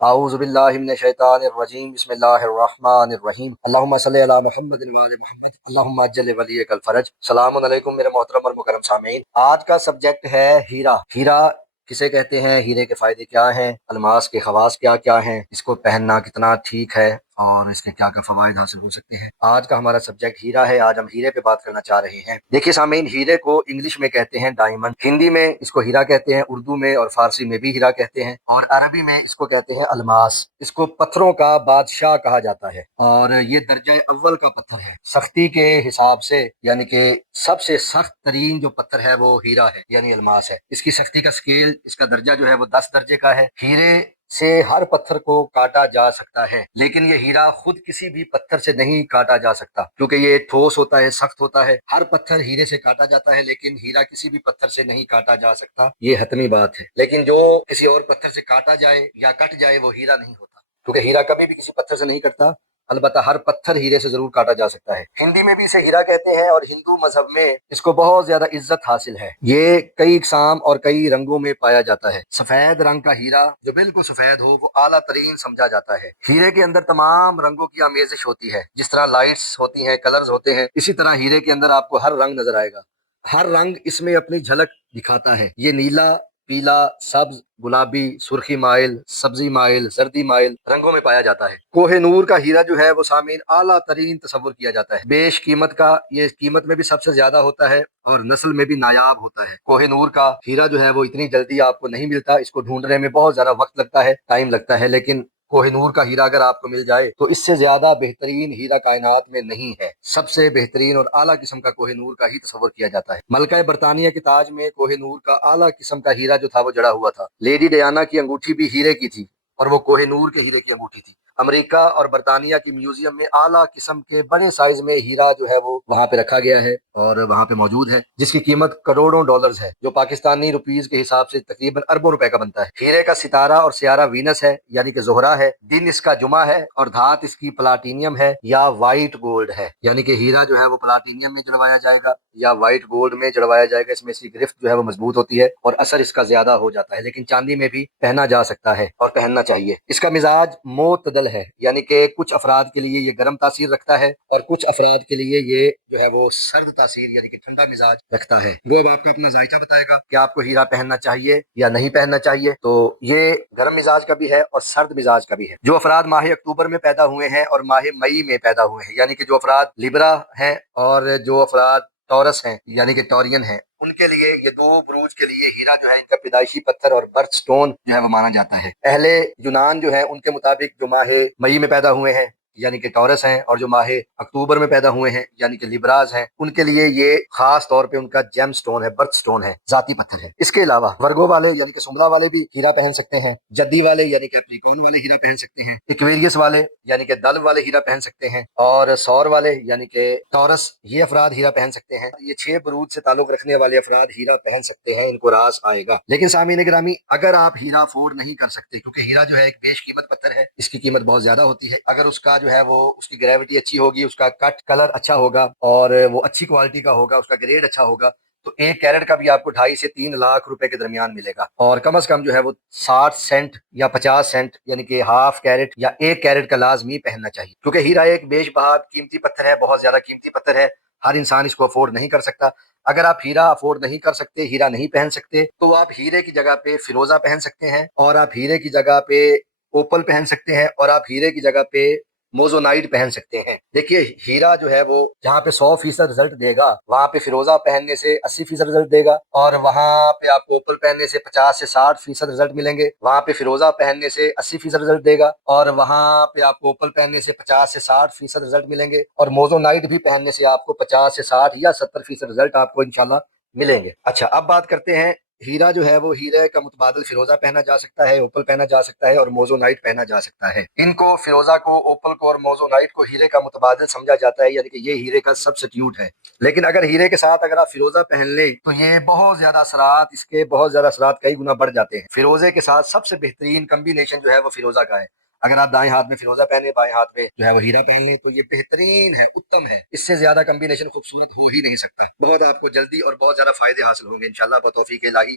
اعوذ باللہ من الشیطان الرجیم بسم اللہ الرحمن الرحیم اللہم صلی علی محمد وعلی محمد اللہم اجل ولیک الفرج۔ السلام علیکم میرے محترم اور مکرم سامعین، آج کا سبجیکٹ ہے ہیرا۔ ہیرا کسے کہتے ہیں، ہیرے کے فائدے کیا ہیں، الماس کے خواص کیا کیا ہیں، اس کو پہننا کتنا ٹھیک ہے اور اس کے کیا کیا فوائد حاصل ہو سکتے ہیں۔ آج کا ہمارا سبجیکٹ ہیرا ہے۔ آج ہم ہیرے پہ بات کرنا چاہ رہے ہیں۔ دیکھیے سامعین، ہیرے کو انگلش میں کہتے ہیں ڈائمنڈ، ہندی میں اس کو ہیرا کہتے ہیں، اردو میں اور فارسی میں بھی ہیرا کہتے ہیں، اور عربی میں اس کو کہتے ہیں الماس۔ اس کو پتھروں کا بادشاہ کہا جاتا ہے اور یہ درجہ اول کا پتھر ہے سختی کے حساب سے، یعنی کہ سب سے سخت ترین جو پتھر ہے وہ ہیرا ہے، یعنی الماس ہے۔ اس کی سختی کا سکیل، اس کا درجہ جو ہے وہ 10 درجے کا ہے۔ ہیرے سے ہر پتھر کو کاٹا جا سکتا ہے، لیکن یہ ہیرا خود کسی بھی پتھر سے نہیں کاٹا جا سکتا، کیونکہ یہ ٹھوس ہوتا ہے، سخت ہوتا ہے۔ ہر پتھر ہیرے سے کاٹا جاتا ہے، لیکن ہیرا کسی بھی پتھر سے نہیں کاٹا جا سکتا، یہ حتمی بات ہے۔ لیکن جو کسی اور پتھر سے کاٹا جائے یا کٹ جائے وہ ہیرا نہیں ہوتا، کیونکہ ہیرا کبھی بھی کسی پتھر سے نہیں کٹتا، البتہ ہر پتھر ہیرے سے ضرور کاٹا جا سکتا ہے۔ ہندی میں بھی اسے ہیرا کہتے ہیں اور ہندو مذہب میں اس کو بہت زیادہ عزت حاصل ہے۔ یہ کئی اقسام اور کئی رنگوں میں پایا جاتا ہے۔ سفید رنگ کا ہیرا جو بالکل سفید ہو وہ اعلیٰ ترین سمجھا جاتا ہے۔ ہیرے کے اندر تمام رنگوں کی آمیزش ہوتی ہے، جس طرح لائٹس ہوتی ہیں، کلرز ہوتے ہیں، اسی طرح ہیرے کے اندر آپ کو ہر رنگ نظر آئے گا۔ ہر رنگ اس میں اپنی جھلک دکھاتا ہے۔ یہ نیلا، پیلا، سبز، گلابی، سرخی مائل، سبزی مائل، زردی مائل رنگوں میں پایا جاتا ہے۔ کوہ نور کا ہیرا جو ہے وہ سامعین اعلیٰ ترین تصور کیا جاتا ہے، بیش قیمت کا، یہ قیمت میں بھی سب سے زیادہ ہوتا ہے اور نسل میں بھی نایاب ہوتا ہے۔ کوہ نور کا ہیرا جو ہے وہ اتنی جلدی آپ کو نہیں ملتا، اس کو ڈھونڈنے میں بہت زیادہ وقت لگتا ہے، ٹائم لگتا ہے، لیکن کوہ نور کا ہیرا اگر آپ کو مل جائے تو اس سے زیادہ بہترین ہیرا کائنات میں نہیں ہے۔ سب سے بہترین اور اعلیٰ قسم کا کوہ نور کا ہی تصور کیا جاتا ہے۔ ملکہ برطانیہ کے تاج میں کوہ نور کا اعلیٰ قسم کا ہیرا جو تھا وہ جڑا ہوا تھا۔ لیڈی ڈیانا کی انگوٹھی بھی ہیرے کی تھی اور وہ کوہ نور کے ہیرے کی انگوٹھی تھی۔ امریکہ اور برطانیہ کی میوزیم میں اعلیٰ قسم کے بڑے سائز میں ہیرا جو ہے وہ وہاں پہ رکھا گیا ہے اور وہاں پہ موجود ہے، جس کی قیمت کروڑوں ڈالرز ہے، جو پاکستانی روپیز کے حساب سے تقریباً اربوں روپے کا بنتا ہے۔ ہیرے کا ستارہ اور سیارہ وینس ہے، یعنی کہ زہرہ ہے، دن اس کا جمعہ ہے، اور دھات اس کی پلاٹینیم ہے یا وائٹ گولڈ ہے، یعنی کہ ہیرا جو ہے وہ پلاٹینیم میں جڑوایا جائے گا یا وائٹ گولڈ میں جڑوایا جائے گا۔ اس میں اس کی گرفت جو ہے وہ مضبوط ہوتی ہے اور اثر اس کا زیادہ ہو جاتا ہے، لیکن چاندی میں بھی پہنا جا سکتا ہے اور پہننا چاہیے۔ اس کا مزاج معتدل ہے، یعنی کہ کچھ افراد کے لیے یہ گرم تاثیر رکھتا ہے اور کچھ افراد کے لیے یہ جو ہے وہ سرد تاثیر یعنی کہ ٹھنڈا مزاج رکھتا ہے۔ وہ اب آپ کا اپنا ذائقہ بتائے گا کہ آپ کو ہیرا پہننا چاہیے یا نہیں پہننا چاہیے۔ تو یہ گرم مزاج کا بھی ہے اور سرد مزاج کا بھی ہے۔ جو افراد ماہ اکتوبر میں پیدا ہوئے ہیں اور ماہ مئی میں پیدا ہوئے ہیں، یعنی کہ جو افراد لیبرا ہیں اور جو افراد ٹورس ہیں یعنی کہ ٹورین ہیں، ان کے لیے یہ دو بروج کے لیے ہیرا جو ہے ان کا پیدائشی پتھر اور برتھ سٹون جو ہے وہ مانا جاتا ہے۔ اہل یونان جو ہے ان کے مطابق جو ماہ مئی میں پیدا ہوئے ہیں یعنی کہ ٹورس ہیں، اور جو ماہ اکتوبر میں پیدا ہوئے ہیں یعنی کہ لیبراز ہیں، ان کے لیے یہ خاص طور پہ ان کا جیم سٹون ہے، برتھ سٹون ہے، ذاتی پتھر ہے۔ اس کے علاوہ ورگو والے یعنی کہ سمبلا والے بھی ہیرا پہن سکتے ہیں، جدی والے یعنی کہ اپریکون والے ہیرا پہن سکتے ہیں، ایکویریس والے یعنی کہ دلو والے ہیرا پہن سکتے ہیں، اور سور والے یعنی کہ ٹورس یہ افراد ہیرا پہن سکتے ہیں۔ یہ 6 بروج سے تعلق رکھنے والے افراد ہیرا پہن سکتے ہیں، ان کو راس آئے گا۔ لیکن سامعین گرامی، اگر آپ ہیرا افورڈ نہیں کر سکتے، کیونکہ ہیرا جو ہے ایک بیش قیمت پتھر ہے، اس کی قیمت بہت زیادہ ہوتی ہے، اگر اس کا جو ہے وہ اس کی گریوٹی اچھی ہوگی، اس کا کٹ کلر اچھا ہوگا اور وہ اچھی کوالٹی کا ہوگا، اس کا گریڈ اچھا ہوگا، تو 1 کیرٹ کا بھی آپ کو 2.5 سے 3 لاکھ روپے کے درمیان ملے گا، اور کم از کم جو ہے وہ 60 سینٹ یا 50 سینٹ یعنی کہ ہاف کیرٹ یا 1 کیرٹ کا لازمی پہننا چاہیے، کیونکہ ہیرا ایک بیش بہا قیمتی پتھر ہے، بہت زیادہ قیمتی پتھر ہے، ہر انسان اس کو افورڈ نہیں کر سکتا۔ اگر آپ ہیرا افورڈ نہیں کر سکتے، ہیرا نہیں پہن سکتے، تو آپ ہیرے کی جگہ پہ فیروزہ پہن سکتے ہیں، اور آپ ہیرے کی جگہ پہ اوپل پہن سکتے ہیں، اور آپ ہیرے کی جگہ پہ موزونائٹ پہن سکتے ہیں۔ دیکھیے ہیرا جو ہے وہ جہاں پہ 100% رزلٹ دے گا، وہاں پہ فیروزہ پہننے سے 80% رزلٹ دے گا، اور وہاں پہ آپ کو اوپل پہننے سے 50 سے 60% رزلٹ ملیں گے، وہاں پہ فیروزہ پہننے سے 80% رزلٹ دے گا، اور وہاں پہ آپ کو اوپل پہننے سے 50 سے 60% رزلٹ ملیں گے، اور موزونائٹ بھی پہننے سے آپ کو 50 سے 60 یا 70% رزلٹ آپ کو انشاءاللہ ملیں گے۔ اچھا، اب بات کرتے ہیں ہیرا جو ہے وہ ہیرے کا متبادل فیروزہ پہنا جا سکتا ہے، اوپل پہنا جا سکتا ہے، اور موزونائٹ پہنا جا سکتا ہے۔ ان کو فیروزہ کو، اوپل کو اور موزونائٹ کو ہیرے کا متبادل سمجھا جاتا ہے، یعنی کہ یہ ہیرے کا سبسٹیوٹ ہے۔ لیکن اگر ہیرے کے ساتھ اگر آپ فیروزہ پہن لیں تو یہ بہت زیادہ اثرات، اس کے بہت زیادہ اثرات کئی گنا بڑھ جاتے ہیں۔ فیروزے کے ساتھ سب سے بہترین کمبینیشن جو ہے وہ فیروزہ کا ہے۔ اگر آپ دائیں ہاتھ میں فیروزہ پہنے، بائیں ہاتھ میں جو ہے وہ ہیرا پہن لیں تو یہ بہترین ہے، اتم ہے، اس سے زیادہ کمبینیشن خوبصورت ہو ہی نہیں سکتا۔ بہت آپ کو جلدی اور بہت زیادہ فائدے حاصل ہوں گے انشاءاللہ بتوفیق الہی۔